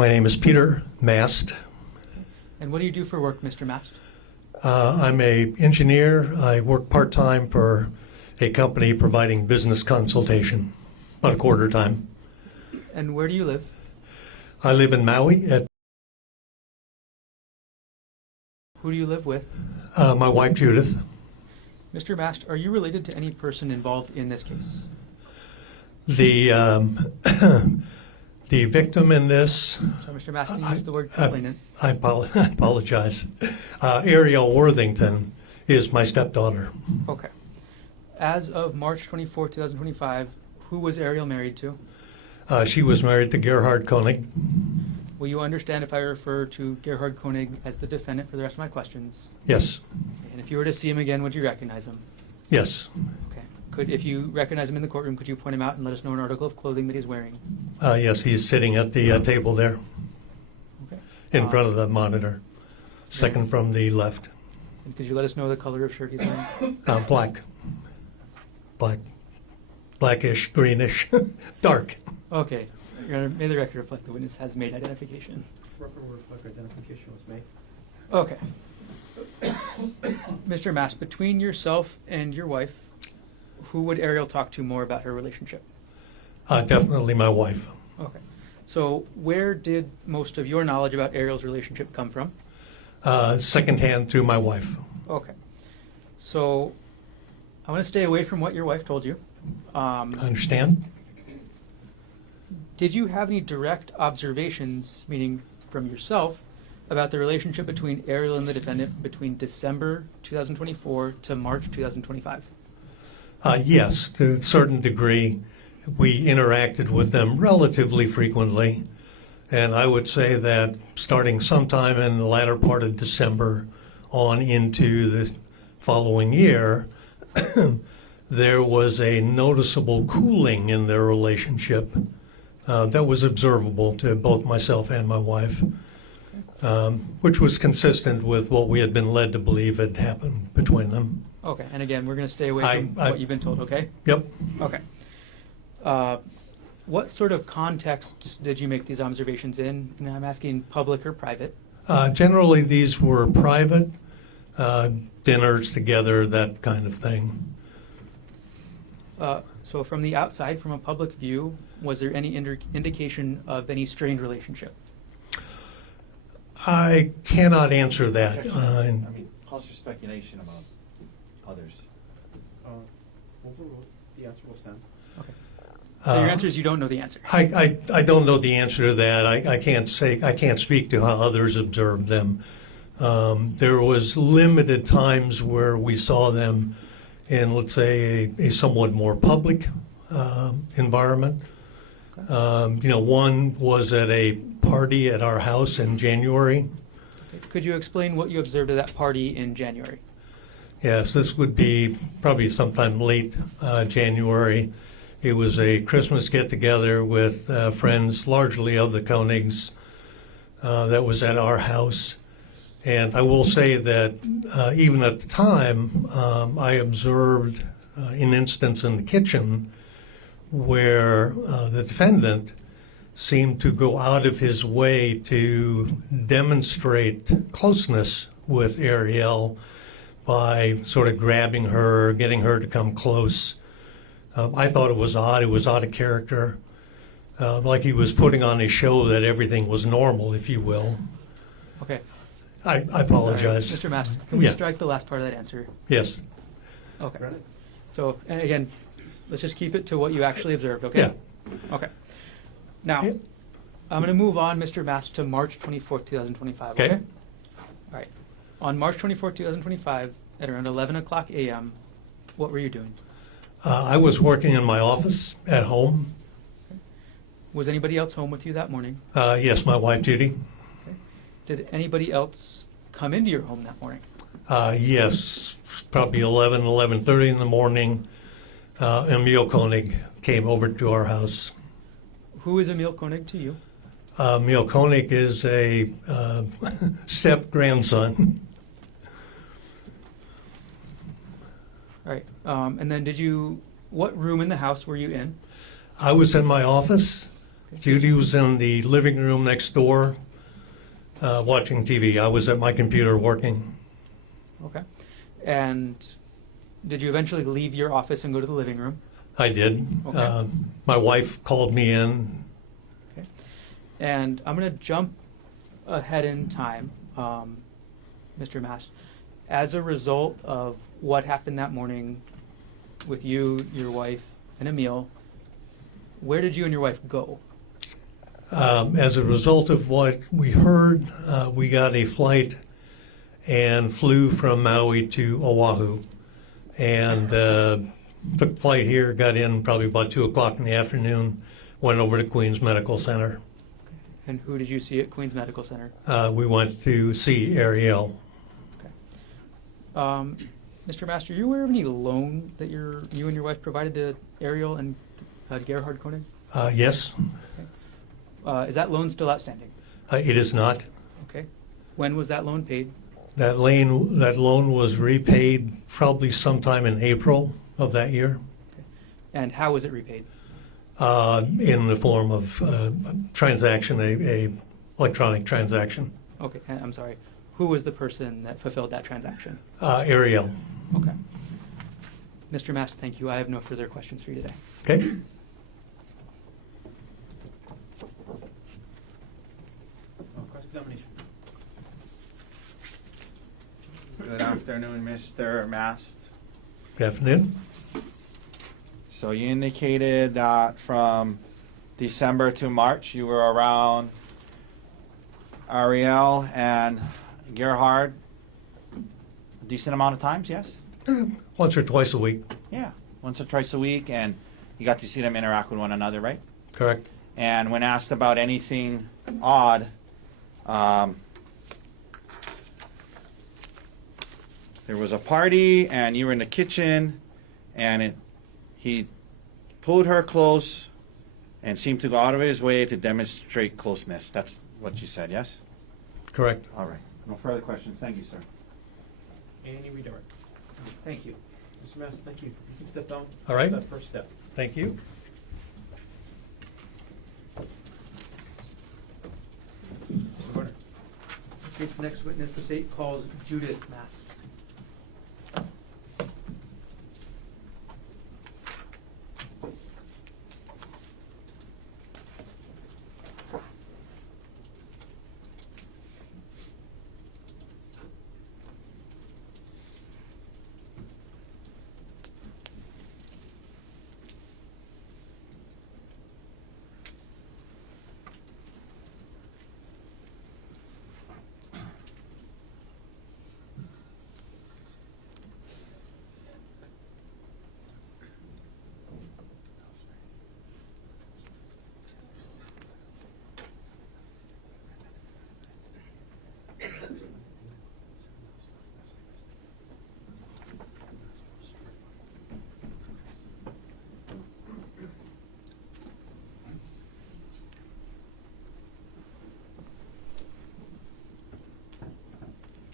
My name is Peter Mast. And what do you do for work, Mr. Mast? I'm an engineer. I work part-time for a company providing business consultation, about a quarter time. And where do you live? I live in Maui. Who do you live with? My wife, Judith. Mr. Mast, are you related to any person involved in this case? The the victim in this. So, Mr. Mast, can you use the word complainant? I apologize. Arielle Worthington is my stepdaughter. Okay. As of March 24, 2025, who was Arielle married to? She was married to Gerhardt Konig. Will you understand if I refer to Gerhardt Konig as the defendant for the rest of my questions? Yes. And if you were to see him again, would you recognize him? Yes. Okay. If you recognize him in the courtroom, could you point him out and let us know an article of clothing that he's wearing? Yes, he's sitting at the table there Okay. in front of the monitor, second from the left. And could you let us know the color of shirt he's wearing? Black. Blackish, greenish, dark. Okay. Your Honor, may the record reflect the witness has made identification. Record will reflect identification was made. Okay. Mr. Mast, between yourself and your wife, who would Arielle talk to more about her relationship? Definitely my wife. Okay. So where did most of your knowledge about Arielle's relationship come from? Secondhand through my wife. Okay. So I want to stay away from what your wife told you. I understand. Did you have any direct observations, meaning from yourself, about the relationship between Arielle and the defendant between December 2024 to March 2025? Yes, to a certain degree. We interacted with them relatively frequently. And I would say that starting sometime in the latter part of December on into the following year, there was a noticeable cooling in their relationship that was observable to both myself and my wife, which was consistent with what we had been led to believe had happened between them. Okay, and again, we're going to stay away from what you've been told, okay? Yep. Okay. What sort of context did you make these observations in? And I'm asking public or private. Generally, these were private dinners together, that kind of thing. So from the outside, from a public view, was there any indication of any strained relationship? I cannot answer that. Pause for speculation about others. Overruled. The answer will stand. Okay. So your answer is you don't know the answer. I don't know the answer to that. I can't speak to how others observed them. There was limited times where we saw them in, let's say, a somewhat more public environment. One was at a party at our house in January. Okay. Could you explain what you observed at that party in January? Yes, this would be probably sometime late January. It was a Christmas get-together with friends, largely of the Konigs, that was at our house. And I will say that even at the time, I observed an instance in the kitchen where the defendant seemed to go out of his way to demonstrate closeness with Arielle by sort of grabbing her, getting her to come close. I thought it was odd. It was out of character, like he was putting on a show that everything was normal, if you will. Okay. I apologize. Sorry. Mr. Mast, can we strike the last part of that answer? Yes. Okay. So, and again, let's just keep it to what you actually observed, okay? Yeah. Okay. Now, I'm going to move on, Mr. Mast, to March 24th, 2025, okay? All right. On March 24th, 2025, at around 11 o'clock a.m., what were you doing? I was working in my office at home. Okay. Was anybody else home with you that morning? Yes, my wife, Judy. Okay. Did anybody else come into your home that morning? Yes, probably 11:30 in the morning. Emil Konig came over to our house. Who is Emil Konig to you? Emil Konig is a step-grandson. All right. And then what room in the house were you in? I was in my office. Judy was in the living room next door watching TV. I was at my computer working. Okay. And did you eventually leave your office and go to the living room? I did. Okay. My wife called me in. Okay. And I'm going to jump ahead in time, Mr. Mast. As a result of what happened that morning with you, your wife, and Emil, where did you and your wife go? As a result of what we heard, we got a flight and flew from Maui to Oahu. And took flight here, got in probably about 2 o'clock in the afternoon, went over to Queens Medical Center. And who did you see at Queens Medical Center? We went to see Arielle. Okay. Mr. Mast, are you aware of any loan that you and your wife provided to Arielle and Gerhardt Konig? Yes, Is that loan still outstanding? it is not. Okay. When was that loan paid? That loan was repaid probably sometime in April of that year And how was it repaid? in the form of transaction, a electronic transaction. Okay, and I'm sorry. Who was the person that fulfilled that transaction? Arielle. Okay. Mr. Mast, thank you. I have no further questions for you today. Okay. Cross-examination. Good afternoon, Mr. Mast. Good afternoon. So you indicated that from December to March, you were around Arielle and Gerhardt a decent amount of times, yes? Once or twice a week, Yeah, once or twice a week, and you got to see them interact with one another, right? correct? And when asked about anything odd, there was a party and you were in the kitchen and he pulled her close and seemed to go out of his way to demonstrate closeness. That's what you said, yes? Correct. All right. No further questions. Thank you, sir. Any redirect. Thank you. Mr. Mast, thank you. You can step down. All right. That first step. Thank you. Mr. Gordon. This state's next witness, the state calls Judith Mast.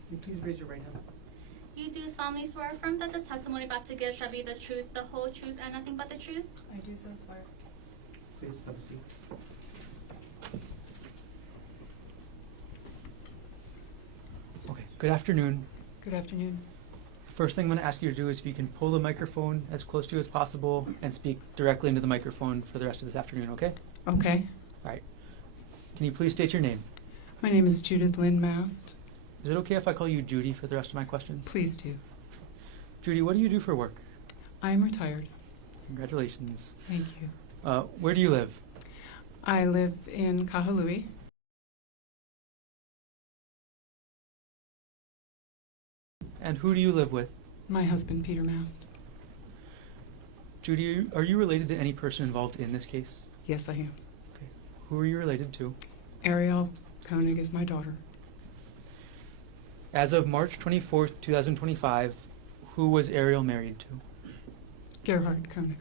Can you please raise your right hand? You do solemnly swear or affirm that the testimony about to give shall be the truth, the whole truth, and nothing but the truth? I do so swear. Please have a seat. Okay. Good afternoon. Good afternoon. First thing I'm going to ask you to do is if you can pull the microphone as close to you as possible and speak directly into the microphone for the rest of this afternoon, okay? Okay. All right. Can you please state your name? My name is Judith Lynn Mast. Is it okay if I call you Judy for the rest of my questions? Please do. Judy, what do you do for work? I am retired. Congratulations. Thank you. Where do you live? I live in Kahului. And who do you live with? My husband, Peter Mast. Judy, are you related to any person involved in this case? Yes, I am. Okay. Who are you related to? Arielle Konig is my daughter. As of March 24th, 2025, who was Arielle married to? Gerhardt Konig.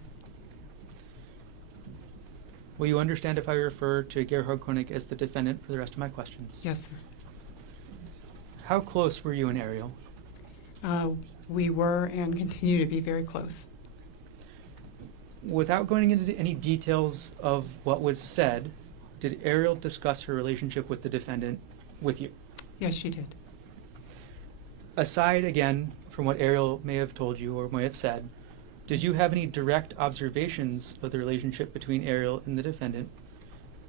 Will you understand if I refer to Gerhardt Konig as the defendant for the rest of my questions? Yes, sir. How close were you and Arielle? We were and continue to be very close. Without going into any details of what was said, did Arielle discuss her relationship with the defendant with you? Yes, she did. Aside, again, from what Arielle may have told you or may have said, did you have any direct observations of the relationship between Arielle and the defendant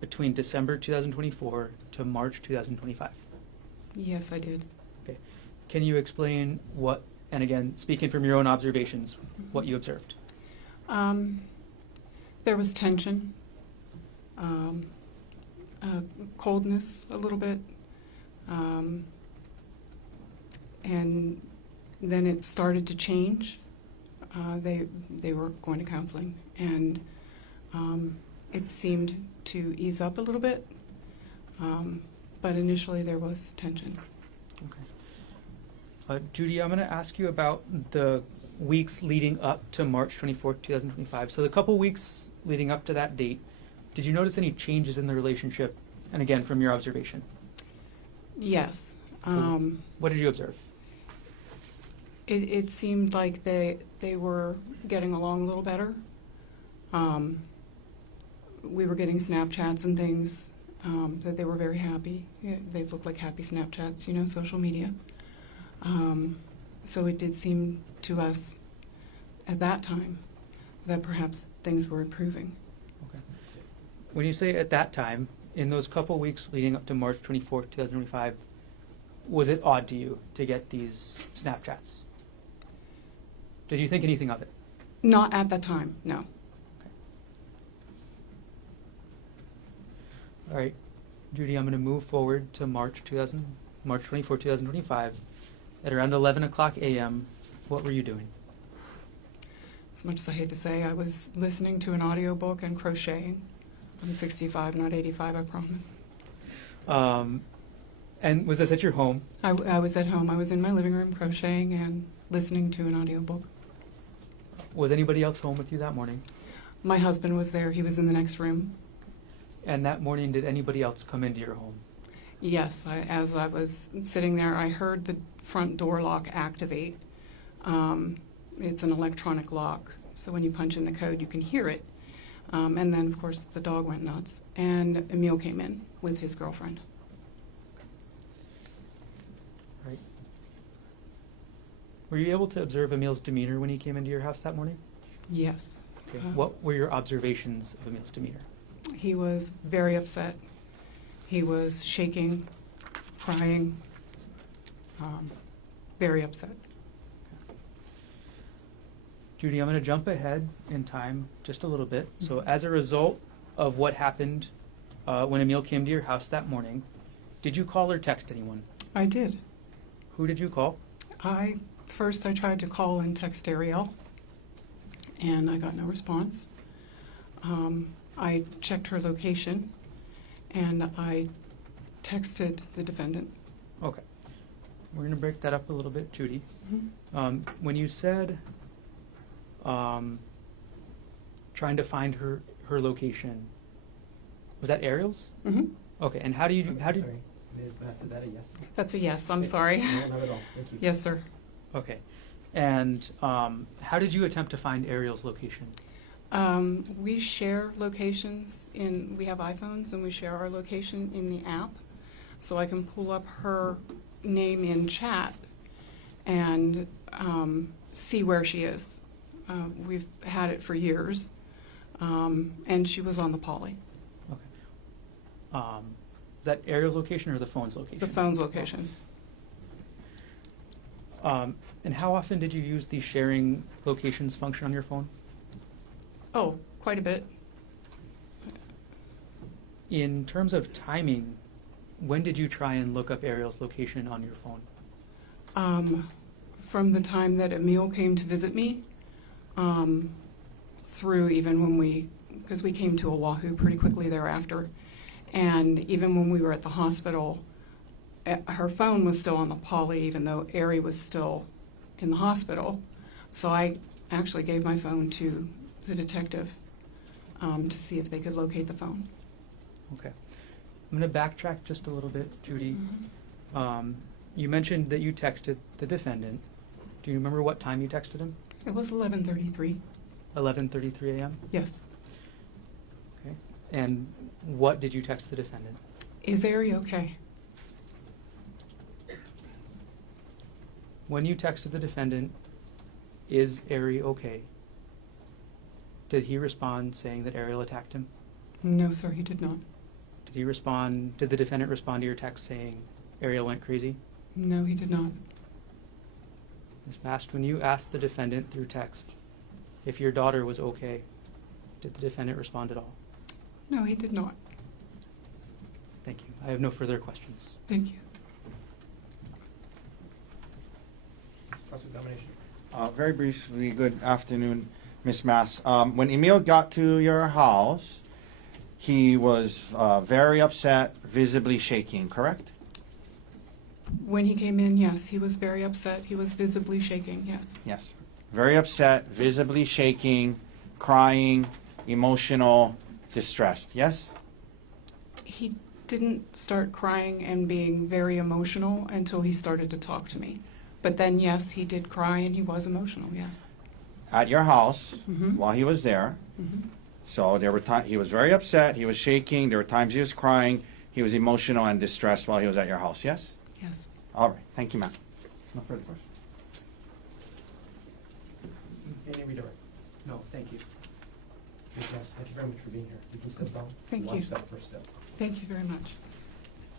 between December 2024 to March 2025? Yes, I did. Okay. Can you explain what, and again, speaking from your own observations, what you observed? There was tension, coldness a little bit, and then it started to change. They were going to counseling, and it seemed to ease up a little bit, but initially there was tension. Okay. Judy, I'm going to ask you about the weeks leading up to March 24th, 2025. So the couple weeks leading up to that date, did you notice any changes in the relationship? And again, from your observation. Yes. What did you observe? It seemed like they were getting along a little better. We were getting Snapchats and things that they were very happy. Yeah, they looked like happy Snapchats, you know, social media. So it did seem to us at that time that perhaps things were improving. Okay. When you say at that time, in those couple weeks leading up to March 24th, 2025, was it odd to you to get these Snapchats? Did you think anything of it? Not at that time, no. All right, Judy, I'm going to move forward to March 24, 2025. At around 11 o'clock a.m., what were you doing? As much as I hate to say, I was listening to an audiobook and crocheting. I'm 65, not 85, I promise. And was this at your home? I was at home. I was in my living room crocheting and listening to an audiobook. Was anybody else home with you that morning? My husband was there. He was in the next room. And that morning, did anybody else come into your home? Yes, as I was sitting there, I heard the front door lock activate. It's an electronic lock, so when you punch in the code, you can hear it. And then, of course, the dog went nuts, and Emile came in with his girlfriend. Right. Were you able to observe Emile's demeanor when he came into your house that morning? Yes. Okay. What were your observations of Emile's demeanor? He was very upset. He was shaking, crying, very upset. Judy, I'm going to jump ahead in time just a little bit. So as a result of what happened when Emile came to your house that morning, did you call or text anyone? I did. Who did you call? First I tried to call and text Arielle, and I got no response. I checked her location, and I texted the defendant. Okay. We're going to break that up a little bit, Judy. Mm-hmm. When you said trying to find her location, was that Arielle's? Mm-hmm. Okay, and how do you Sorry, Ms. Mast, is that a yes? That's a yes. I'm sorry. No, not at all. Thank you. Yes, sir. Okay, and how did you attempt to find Arielle's location? We share locations we have iPhones, and we share our location in the app. So I can pull up her name in chat and see where she is. We've had it for years, and she was on the Poly, Okay. Is that Arielle's location or the phone's location? the phone's location. And how often did you use the sharing locations function on your phone? Oh, quite a bit. In terms of timing, when did you try and look up Arielle's location on your phone? From the time that Emile came to visit me, through even when because we came to Oahu pretty quickly thereafter, and even when we were at the hospital, her phone was still on the Poly, even though Ari was still in the hospital. So I actually gave my phone to the detective to see if they could locate the phone. Okay. I'm going to backtrack just a little bit, Judy. Mm-hmm. You mentioned that you texted the defendant. Do you remember what time you texted him? It was 11:33. 11:33 a.m.? Yes. Okay. And what did you text the defendant? Is Ari okay? When you texted the defendant, "Is Ari okay?" did he respond saying that Arielle attacked him? No, sir, he did not. Did the defendant respond to your text saying Arielle went crazy? No, he did not. Ms. Mast, when you asked the defendant through text if your daughter was okay, did the defendant respond at all? No, he did not. Thank you. I have no further questions. Thank you. Cross-examination. Very briefly, good afternoon, Miss Mass. When Emil got to your house, he was very upset, visibly shaking, correct? When he came in, yes, he was very upset. He was visibly shaking, yes. Yes. Very upset, visibly shaking, crying, emotional, distressed, yes? He didn't start crying and being very emotional until he started to talk to me. But then, yes, he did cry and he was emotional, yes. At your house, Mhm. while he was there. Mhm. So there were times he was very upset, he was shaking, there were times he was crying, he was emotional and distressed while he was at your house, yes? Yes. All right, thank you, ma'am. No further questions. Any redirect? No, thank you. Ms. Mast, thank you very much for being here. You can step down. Thank Watch you. that first step. Thank you very much.